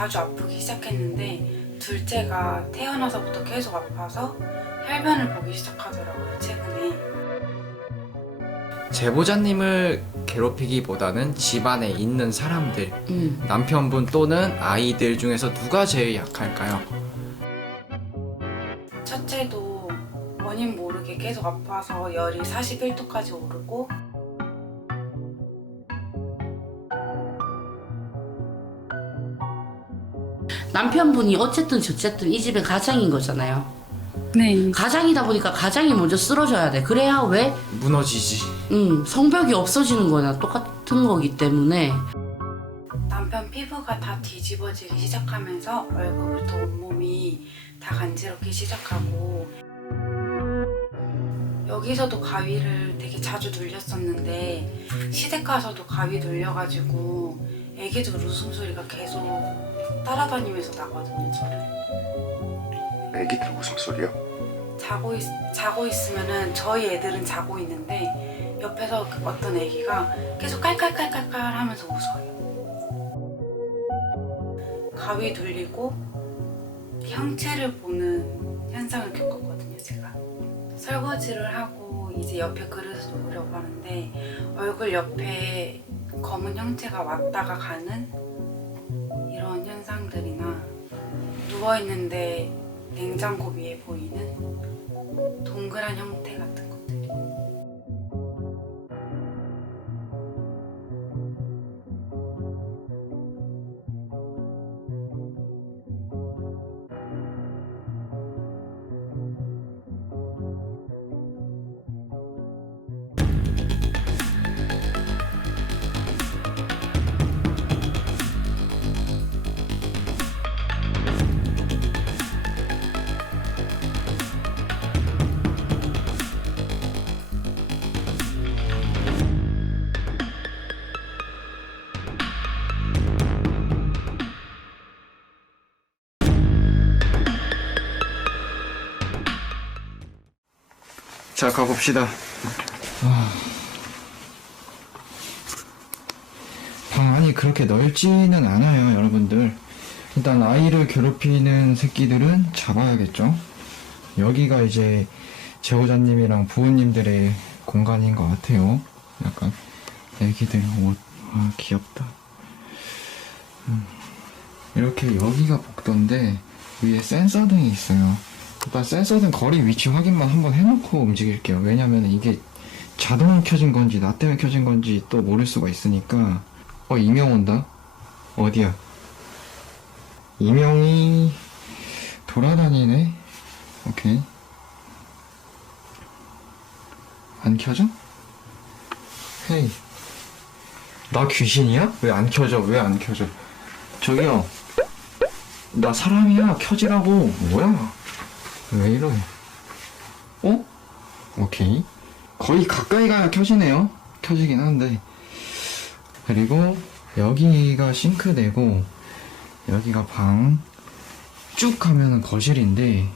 자주 아프기 시작했는데 둘째가 태어나서부터 계속 아파서 혈변을 보기 시작하더라고요 최근에 제보자님을 괴롭히기보다는 집안에 있는 사람들, 음. 남편분 또는 아이들 중에서 누가 제일 약할까요? 첫째도 원인 모르게 계속 아파서 열이 41도까지 오르고 남편분이 어쨌든 저쨌든 이 집의 가장인 거잖아요. 네 가장이다 보니까 가장이 먼저 쓰러져야 돼. 그래야 왜 무너지지. 음, 성벽이 없어지는 거나 똑같은 거기 때문에 남편 피부가 다 뒤집어지기 시작하면서 얼굴부터 온몸이 다 간지럽기 시작하고 여기서도 가위를 되게 자주 눌렸었는데 시댁 가서도 가위 눌려가지고 애기들 웃음소리가 계속 따라다니면서 나거든요 저를 애기들 웃음소리요? 자고, 있, 자고 있으면은 저희 애들은 자고 있는데 옆에서 그 어떤 애기가 계속 깔깔깔깔깔 하면서 웃어요. 가위 눌리고 형체를 보는 현상을 겪었거든요, 제가. 설거지를 하고 이제 옆에 그릇을 놓으려고 하는데 얼굴 옆에 검은 형체가 왔다가 가는 현상들이나 누워있는데 냉장고 위에 보이는 동그란 형태 같은 자, 가봅시다. 아. 방 안이 그렇게 넓지는 않아요, 여러분들. 일단 아이를 괴롭히는 새끼들은 잡아야겠죠. 여기가 이제 제보자님이랑 부모님들의 공간인 것 같아요. 약간 애기들 옷, 아 귀엽다. 음. 이렇게 여기가 복도인데 위에 센서 등이 있어요. 일단 센서등 거리 위치 확인만 한번 해놓고 움직일게요. 왜냐면 이게 자동 켜진 건지 나 때문에 켜진 건지 또 모를 수가 있으니까 어 이명 온다. 어디야? 이명이 돌아다니네. 오케이. 안 켜져? 헤이. 나 귀신이야? 왜 안 켜져? 왜 안 켜져? 저기요. 나 사람이야. 켜지라고. 뭐야? 왜 이러네? 어? 오케이. 거의 가까이 가야 켜지네요. 켜지긴 한데. 그리고 여기가 싱크대고 여기가 방. 쭉 가면은 거실인데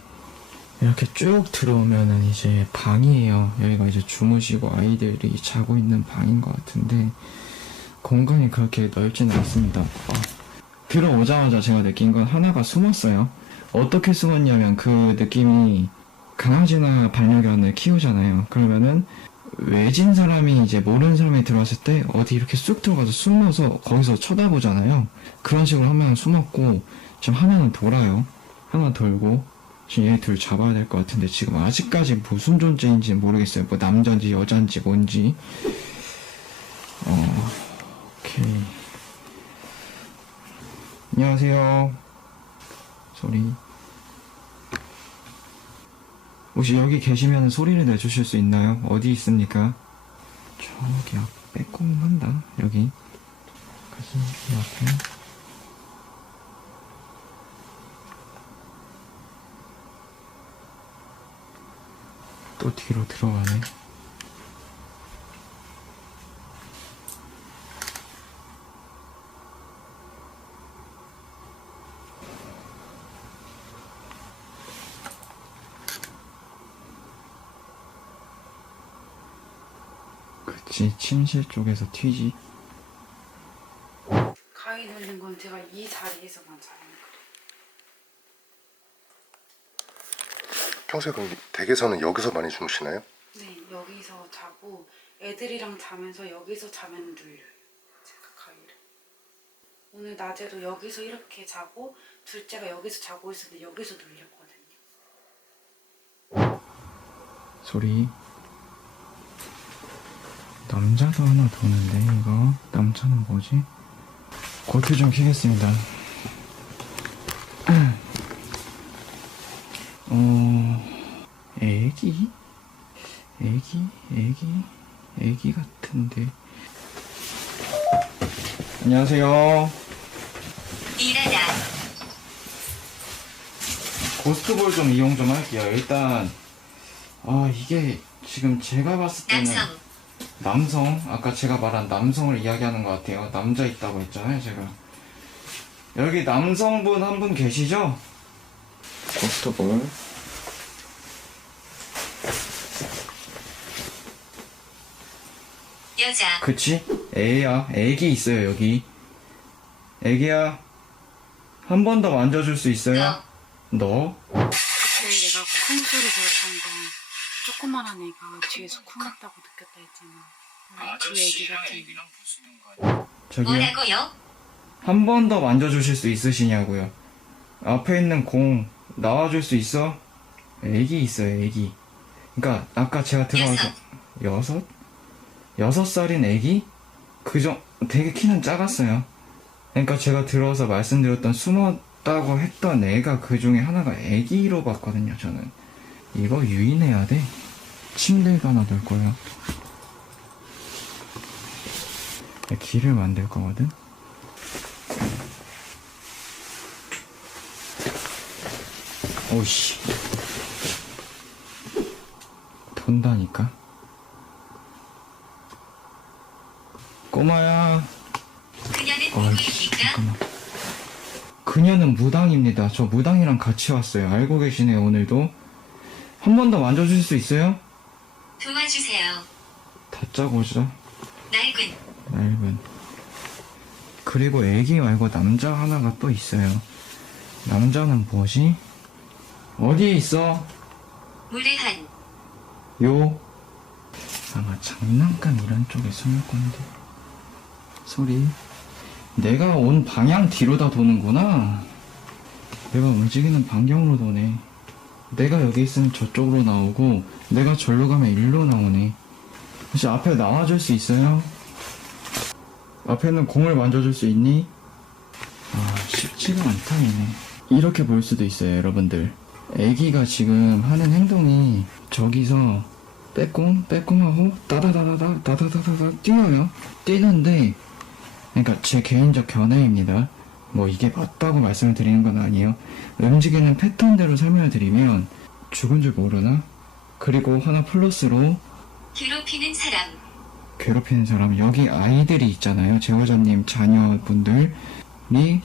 이렇게 쭉 들어오면은 이제 방이에요. 여기가 이제 주무시고 아이들이 자고 있는 방인 것 같은데 공간이 그렇게 넓지는 않습니다. 아, 들어오자마자 제가 느낀 건 하나가 숨었어요. 어떻게 숨었냐면 그 느낌이 강아지나 반려견을 키우잖아요. 그러면은 외진 사람이 이제 모르는 사람이 들어왔을 때 어디 이렇게 쑥 들어가서 숨어서 거기서 쳐다보잖아요. 그런 식으로 하면 숨었고 지금 하나는 돌아요. 하나 돌고 지금 얘 둘 잡아야 될 것 같은데 지금 아직까지 무슨 존재인지 모르겠어요. 뭐 남자인지 여자인지 뭔지. 어, 오케이. 안녕하세요. 소리. 혹시 여기 계시면 소리를 내주실 수 있나요? 어디 있습니까? 저기 앞 빼꼼한다. 여기. 가슴 이 앞에. 또 뒤로 들어가네. 그치 침실 쪽에서 튀지 가위 눌린 건 제가 이 자리에서만 자는 거예요. 평소에 그럼 댁에서는 여기서 많이 주무시나요? 네, 여기서 자고 애들이랑 자면서 여기서 자면 눌려요. 제가 가위를. 오늘 낮에도 여기서 이렇게 자고 둘째가 여기서 자고 있었는데 여기서 눌렸거든요. 소리 남자도 하나 도는데 이거 남자는 뭐지? 고트 좀 키겠습니다 어... 애기? 애기? 애기? 애기 같은데 안녕하세요 일하다 고스트볼 좀 이용 좀 할게요 일단 아 이게 지금 제가 봤을 때는 남성 남성 아까 제가 말한 남성을 이야기하는 것 같아요. 남자 있다고 했잖아요 제가. 여기 남성분 한 분 계시죠? 고스트볼 여자. 그치? 애야. 애기 있어요 여기. 애기야 한 번 더 만져줄 수 있어요? 너? 그때 내가 쿵 소리 들었던 거 조그만한 애가 뒤에서 쿵했다고 느꼈다 했잖아. 그 애기 같은 저기요 뭐라고요? 한 번 더 만져주실 수 있으시냐고요 앞에 있는 공 나와줄 수 있어? 애기 있어요 애기 그니까 아까 제가 들어와서 여섯? 여섯 살인 애기? 그정 되게 키는 작았어요 그러니까 제가 들어와서 말씀드렸던 숨었다고 했던 애가 그 중에 하나가 애기로 봤거든요 저는 이거 유인해야 돼. 침대에 하나 둘 거야. 길을 만들 거거든. 오씨. 돈다니까. 꼬마야. 그녀는? 잠깐만. 그녀는 무당입니다. 저 무당이랑 같이 왔어요. 알고 계시네요 오늘도 한 번 더 만져줄 수 있어요? 도와주세요. 다짜고짜 낡은. 얇은. 그리고 애기 말고 남자 하나가 또 있어요. 남자는 뭐지? 어디에 있어? 무례한. 요. 아마 장난감 이런 쪽에 숨을 건데. 소리. 내가 온 방향 뒤로 다 도는구나. 내가 움직이는 방향으로 도네 내가 여기 있으면 저쪽으로 나오고 내가 절로 가면 일로 나오네. 혹시 앞에 나와줄 수 있어요? 앞에 있는 공을 만져줄 수 있니? 아 쉽지가 않다 얘네. 이렇게 볼 수도 있어요 여러분들. 애기가 지금 하는 행동이 저기서 빼꼼 빼꼼하고 따다다다다 다다다다다 뛰어요. 뛰는데 그러니까 제 개인적 견해입니다 뭐 이게 맞다고 말씀을 드리는 건 아니에요. 움직이는 패턴대로 설명을 드리면 죽은 줄 모르나? 그리고 하나 플러스로 괴롭히는 사람. 괴롭히는 사람. 여기 아이들이 있잖아요. 제보자님 자녀분들이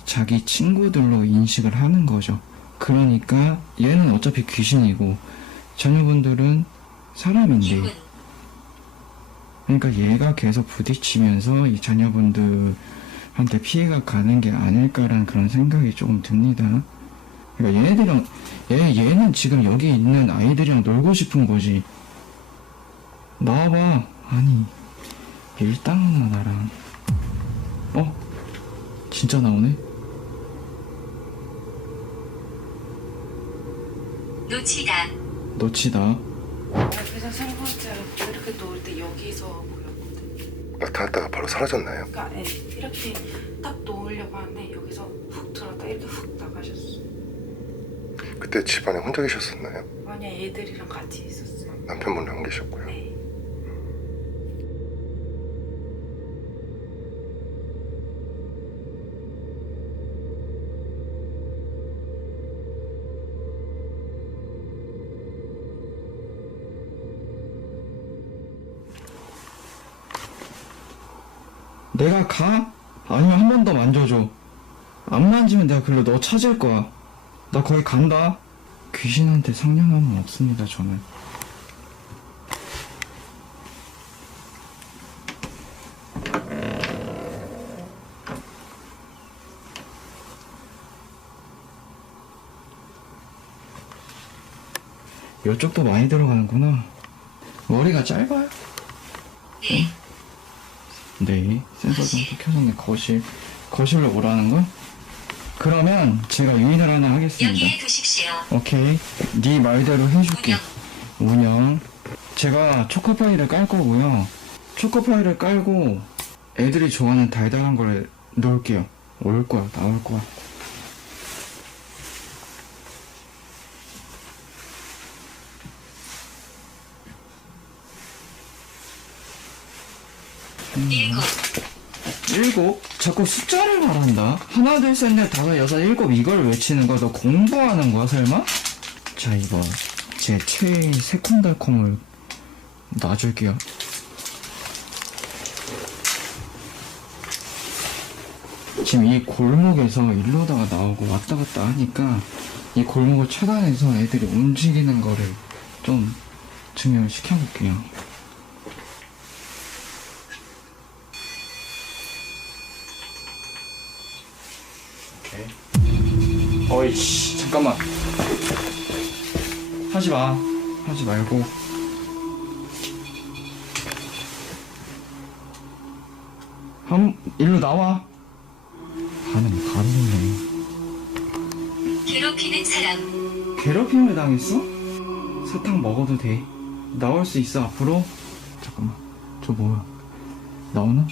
자기 친구들로 인식을 하는 거죠. 그러니까 얘는 어차피 귀신이고 자녀분들은 사람인데. 그러니까 얘가 계속 부딪히면서 이 자녀분들 한테 피해가 가는 게 아닐까라는 그런 생각이 조금 듭니다 그러니까 얘네들이랑 얘, 얘는 지금 여기 있는 아이들이랑 놀고 싶은 거지 나와봐 아니 일당하나 나랑 어? 진짜 나오네? 놓치다 놓치다 여기서 세 번째로 이렇게 놓을 때 여기서. 나타났다가 바로 사라졌나요? 그러니까 예, 이렇게 딱 놓으려고 하는데 여기서 훅 들었다 이렇게 훅 나가셨어. 그때 집안에 혼자 계셨었나요? 만약 애들이랑 같이 있었어요. 남편분은 안 계셨고 내가 가? 아니면 한 번 더 만져줘. 안 만지면 내가 글로 너 찾을 거야. 나 거기 간다. 귀신한테 상냥함은 없습니다, 저는. 이쪽도 많이 들어가는구나. 머리가 짧아요? 네. 네. 센서 좀또 켜졌네. 거실. 거실로 오라는 거? 그러면 제가 유인을 하나 하겠습니다. 여기에 두십시오. 오케이. 네 말대로 해줄게. 운영. 운영. 제가 초코파이를 깔 거고요. 초코파이를 깔고 애들이 좋아하는 달달한 걸 넣을게요. 올 거야, 나올 거야. 일곱. 일곱? 자꾸 숫자를 말한다. 하나, 둘, 셋, 넷, 다섯, 여섯, 일곱 이걸 외치는 거야. 너 공부하는 거야, 설마? 자, 이거 제 최애 새콤달콤을 놔줄게요. 지금 이 골목에서 일로다가 나오고 왔다 갔다 하니까 이 골목을 차단해서 애들이 움직이는 거를 좀 증명을 시켜볼게요. 어이씨 잠깐만. 하지 마. 하지 말고. 한 일로 나와. 반응 가로네. 괴롭히는 사람. 괴롭힘을 당했어? 사탕 먹어도 돼. 나올 수 있어 앞으로. 잠깐만 저 뭐야? 나오나?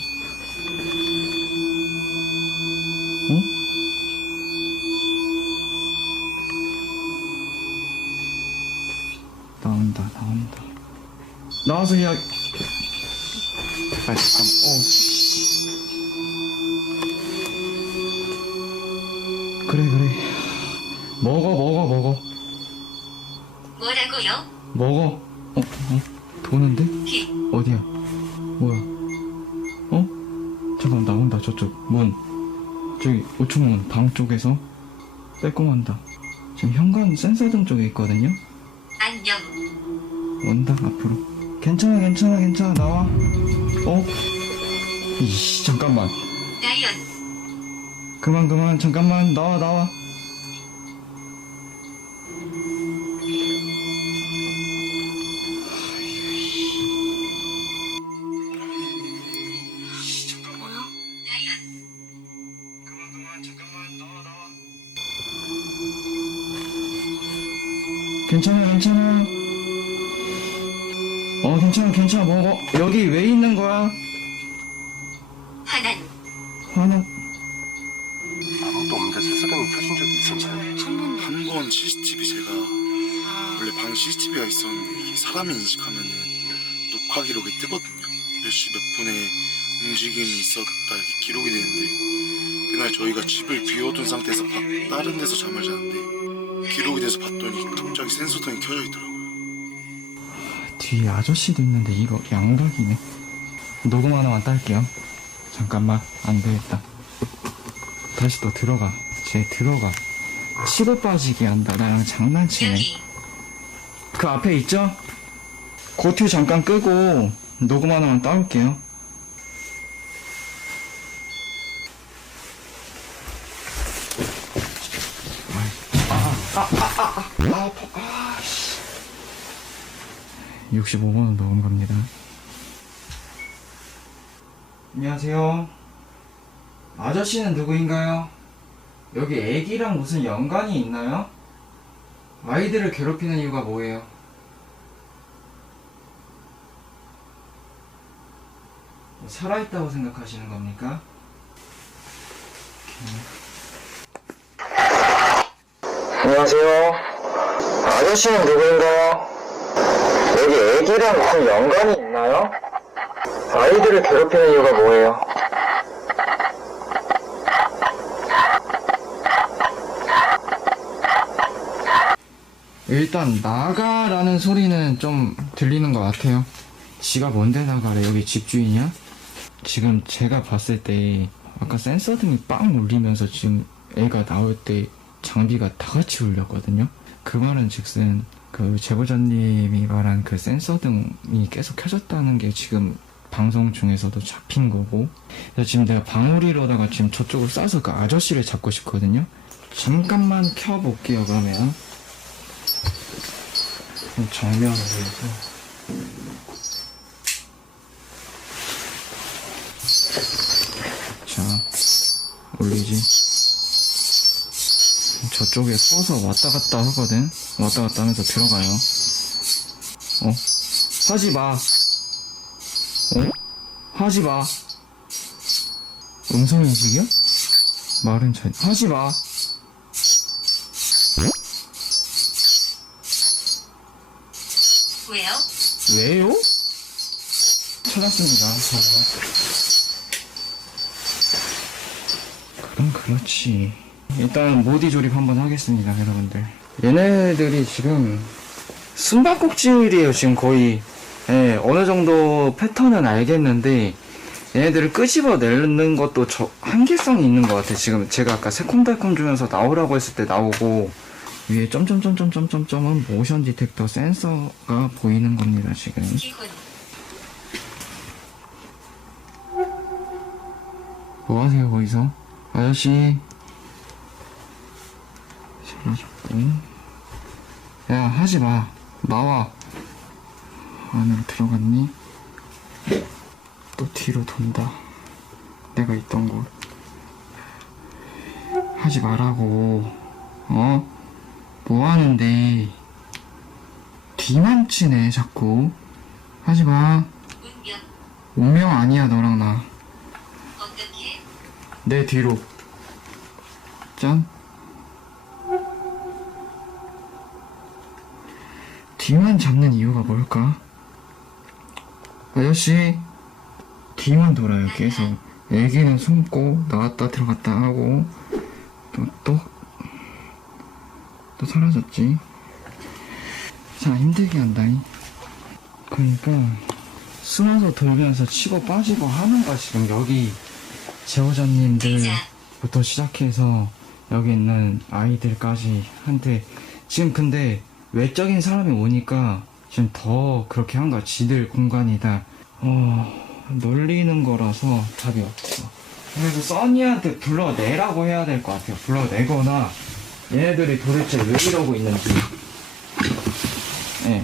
나와서 야 아, 잠깐 어 그래 그래 먹어 먹어 먹어 뭐라고요? 먹어 어? 어? 도는데? 기. 어디야? 뭐야? 어? 잠깐 나온다 저쪽 문 저기 우측문 방 쪽에서 빼꼼한다 지금 현관 센서등 쪽에 있거든요 안녕. 온다 앞으로 괜찮아 괜찮아 괜찮아 나와. 어? 이씨 잠깐만. 나연. 그만 그만 잠깐만. 나와 나와. 나연. 그만 그만 잠깐만. 나와 나와. 괜찮아 괜찮아. 어 괜찮아 괜찮아 먹어 여기 왜 있는 거야 화난. 화나 아무것도 없는데 세수경이 켜진 적이 있었나요? 한 번 CCTV 제가 원래 방 CCTV가 있었는데 이게 사람이 인식하면은 녹화 기록이 뜨거든요. 몇 시 몇 분에 움직임이 있었다 이렇게 기록이 되는데 그날 저희가 집을 비워둔 상태에서 바- 다른 데서 잠을 자는데 기록이 돼서 봤더니 갑자기 센서등이 켜져 있더라고요. 뒤에 아저씨도 있는데 이거 양각이네. 녹음 하나만 딸게요. 잠깐만 안 되겠다. 다시 또 들어가. 쟤 들어가. 치고 빠지게 한다. 나랑 장난치네. 그 앞에 있죠? 고튜 잠깐 끄고 녹음 하나만 따올게요. 아, 아, 아, 아, 아, 씨. 65번은 녹음 갑니다. 안녕하세요. 아저씨는 누구인가요? 여기 애기랑 무슨 연관이 있나요? 아이들을 괴롭히는 이유가 뭐예요? 뭐 살아있다고 생각하시는 겁니까? 안녕하세요. 아저씨는 누구인가요? 여기 애기랑 무슨 연관이 있나요? 아이들을 괴롭히는 이유가 뭐예요? 일단 나가라는 소리는 좀 들리는 것 같아요. 지가 뭔데 나가래? 여기 집주인이야? 지금 제가 봤을 때 아까 센서 등이 빵 울리면서 지금 애가 나올 때 장비가 다 같이 울렸거든요. 그 말은 즉슨 그 제보자님이 말한 그 센서 등이 계속 켜졌다는 게 지금 방송 중에서도 잡힌 거고. 그래서 지금 내가 방울이로다가 지금 저쪽을 쏴서 그 아저씨를 잡고 싶거든요. 잠깐만 켜볼게요 그러면. 정면으로 해서. 자 올리지 저쪽에 서서 왔다 갔다 하거든 왔다 갔다 하면서 들어가요 어 하지 마 어? 하지 마 음성인식이야? 말은 잘 하지 마 왜요? 왜요? 찾았습니다. 그럼 그렇지. 일단 모디 조립 한번 하겠습니다, 여러분들. 얘네들이 지금 숨바꼭질이에요, 지금 거의. 예, 어느 정도 패턴은 알겠는데 얘네들을 끄집어내는 것도 저 한계성이 있는 것 같아. 지금 제가 아까 새콤달콤 주면서 나오라고 했을 때 나오고 위에 점점점점점점점은 모션 디텍터 센서가 보이는 겁니다, 지금. 뭐 하세요, 거기서? 아저씨. 실어줬고. 야, 하지 마. 나와. 안으로 들어갔니? 또 뒤로 돈다. 내가 있던 곳. 하지 말라고. 어? 뭐 하는데? 뒤만 치네, 자꾸. 하지 마. 운명. 운명 아니야, 너랑 나. 어떻게? 내 뒤로 짠 뒤만 잡는 이유가 뭘까? 아저씨 뒤만 돌아요. 계속. 애기는 숨고 나왔다 들어갔다 하고 또또 또 사라졌지. 자 힘들게 한다잉 그러니까 숨어서 돌면서 치고 빠지고 하는 거야 지금. 여기 제보자님들부터 시작해서 여기 있는 아이들까지 한테 지금 근데 외적인 사람이 오니까 지금 더 그렇게 한 거야. 지들 공간이다. 어 놀리는 거라서 답이 없어. 그래서 써니한테 불러내라고 해야 될 것 같아요. 불러내거나 얘네들이 도대체 왜 이러고 있는지. 예.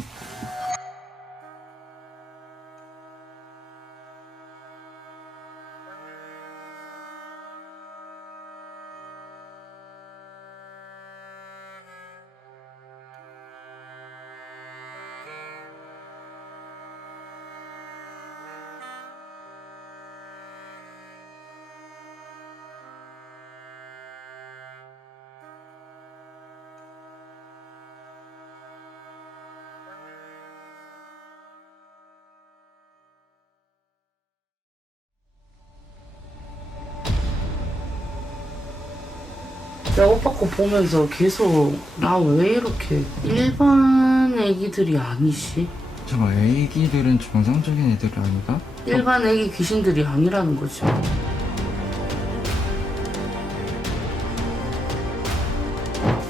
내 오빠 거 보면서 계속 나 왜 이렇게 일반 애기들이 아니지? 저거 애기들은 정상적인 애들 아닌가? 일반 애기 귀신들이 아니라는 거죠.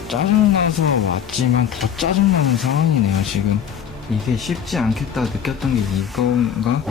짜증나서 왔지만 더 짜증나는 상황이네요 지금 이게 쉽지 않겠다 느꼈던 게 이건가?